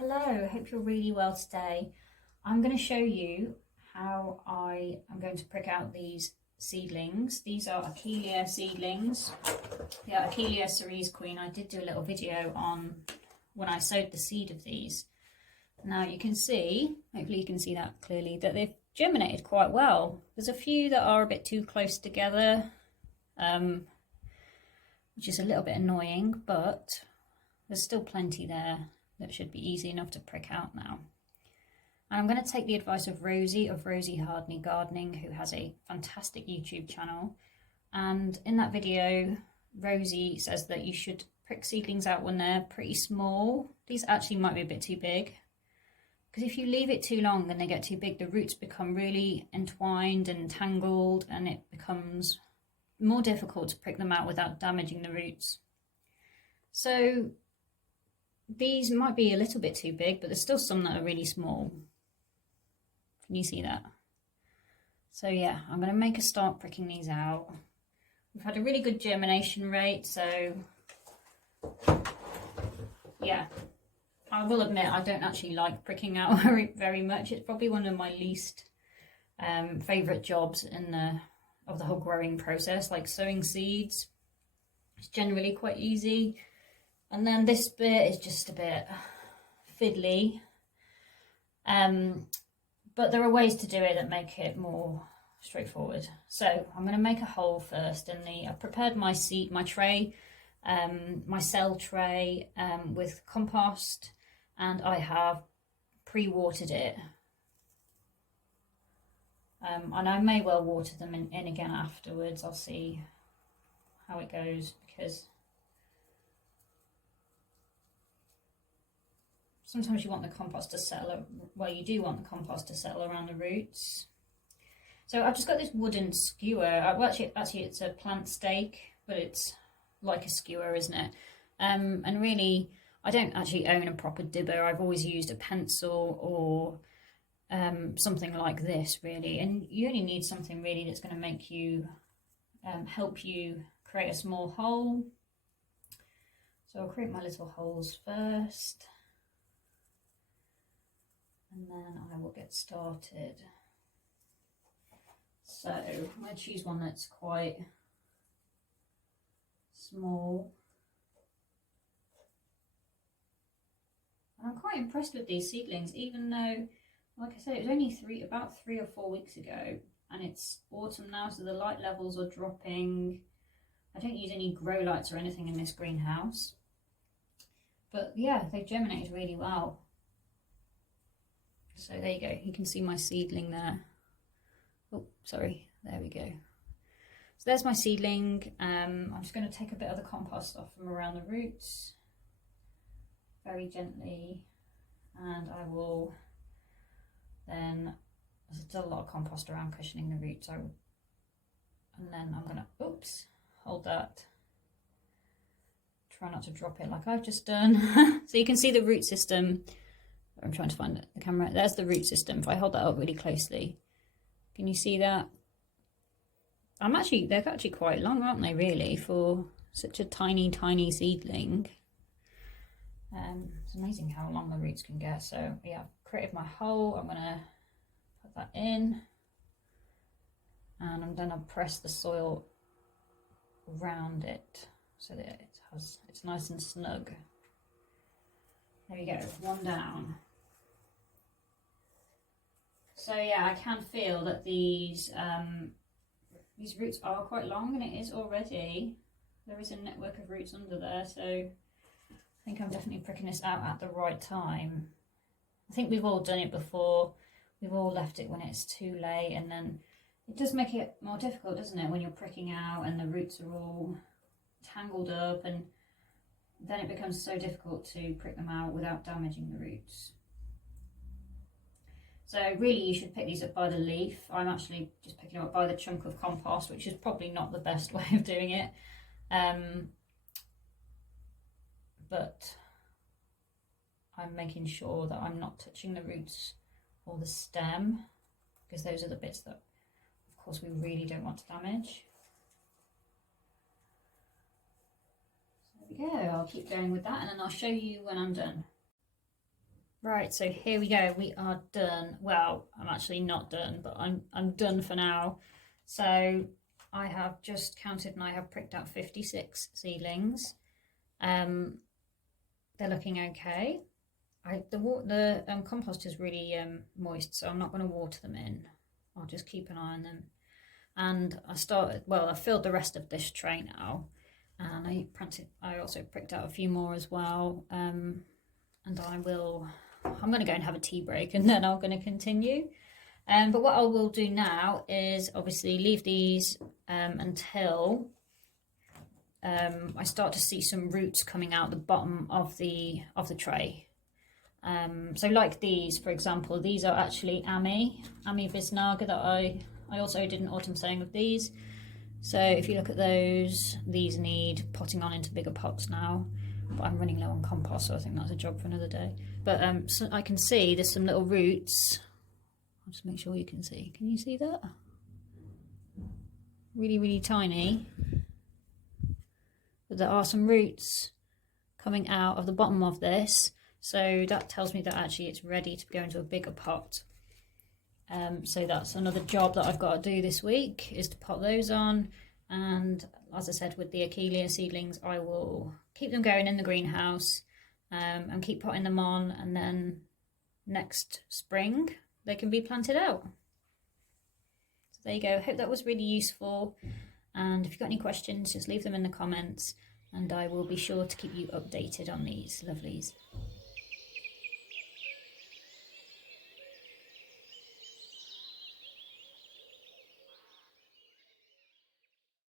Hello, hope you're really well today. I'm going to show you how I am going to prick out these seedlings. These are achillea seedlings. They are achillea cerise queen. I did do a little video on when I sowed the seed of these. Now you can see, hopefully you can see that clearly, that they've germinated quite well. There's a few that are a bit too close together, which is a little bit annoying, but there's still plenty there that should be easy enough to prick out now. And I'm going to take the advice of Rosie Hardney Gardening, who has a fantastic YouTube channel. And in that video, Rosie says that you should prick seedlings out when they're pretty small. These actually might be a bit too big, because if you leave it too long and they get too big, the roots become really entwined and tangled, and it becomes more difficult to prick them out without damaging the roots. So these might be a little bit too big, but there's still some that are really small. Can you see that? So yeah, I'm going to make a start pricking these out. We've had a really good germination rate, so yeah. I will admit I don't actually like pricking out very much. It's probably one of my least favourite jobs of the whole growing process. Like sowing seeds, it's generally quite easy. And then this bit is just a bit fiddly. But there are ways to do it that make it more straightforward. So I'm going to make a hole first I've prepared my tray, my cell tray with compost, and I have pre-watered it. And I may well water them in again afterwards. I'll see how it goes, because sometimes you want the compost to settle, well, you do want the compost to settle around the roots. So I've just got this wooden skewer. Well, actually it's a plant stake, but it's like a skewer, isn't it? And really, I don't actually own a proper dibber. I've always used a pencil or something like this, really. And you only need something really that's going to make you, help you create a small hole. So I'll create my little holes first, and then I will get started. So I'm going to choose one that's quite small. And I'm quite impressed with these seedlings, even though, like I said, it was only about 3 or 4 weeks ago, and it's autumn now, so the light levels are dropping. I don't use any grow lights or anything in this greenhouse, but yeah, they've germinated really well. So there you go, you can see my seedling there. Oh, sorry, there we go. So there's my seedling. I'm just going to take a bit of the compost off from around the roots, very gently, and I will then, there's still a lot of compost around cushioning the roots, and then I'm going to, oops, hold that. Try not to drop it like I've just done. So you can see the root system. I'm trying to find the camera. There's the root system. If I hold that up really closely, can you see that? They're actually quite long, aren't they, really, for such a tiny seedling. It's amazing how long the roots can get. So yeah, I've created my hole. I'm gonna put that in, and I'm gonna press the soil around it so that it's nice and snug. There we go, one down. So yeah, I can feel that these roots are quite long, and it is already, there is a network of roots under there, so I think I'm definitely pricking this out at the right time. I think we've all done it before. We've all left it when it's too late, and then it does make it more difficult, doesn't it, when you're pricking out and the roots are all tangled up, and then it becomes so difficult to prick them out without damaging the roots. So really you should pick these up by the leaf. I'm actually just picking them up by the chunk of compost, which is probably not the best way of doing it. But I'm making sure that I'm not touching the roots or the stem, because those are the bits that, of course, we really don't want to damage. So there we go, I'll keep going with that, and then I'll show you when I'm done. Right, so here we go. We are done. Well, I'm actually not done, but I'm done for now. So I have just counted and I have pricked out 56 seedlings. They're looking okay. The compost is really moist, so I'm not going to water them in. I'll just keep an eye on them. And I filled the rest of this tray now, and I also pricked out a few more as well. And I'm going to go and have a tea break, and then I'm going to continue. But what I will do now is obviously leave these until I start to see some roots coming out the bottom of the tray. So like these, for example, these are actually Ami Visnaga that I also did an autumn sowing of these. So if you look at those, these need potting on into bigger pots now. But I'm running low on compost, so I think that's a job for another day. But so I can see there's some little roots. I'll just make sure you can see. Can you see that? Really, really tiny. But there are some roots coming out of the bottom of this. So that tells me that actually it's ready to go into a bigger pot. So that's another job that I've got to do this week, is to pot those on. And as I said, with the achillea seedlings, I will keep them going in the greenhouse and keep potting them on, and then next spring they can be planted out. So there you go. Hope that was really useful, and if you've got any questions, just leave them in the comments and I will be sure to keep you updated on these lovelies.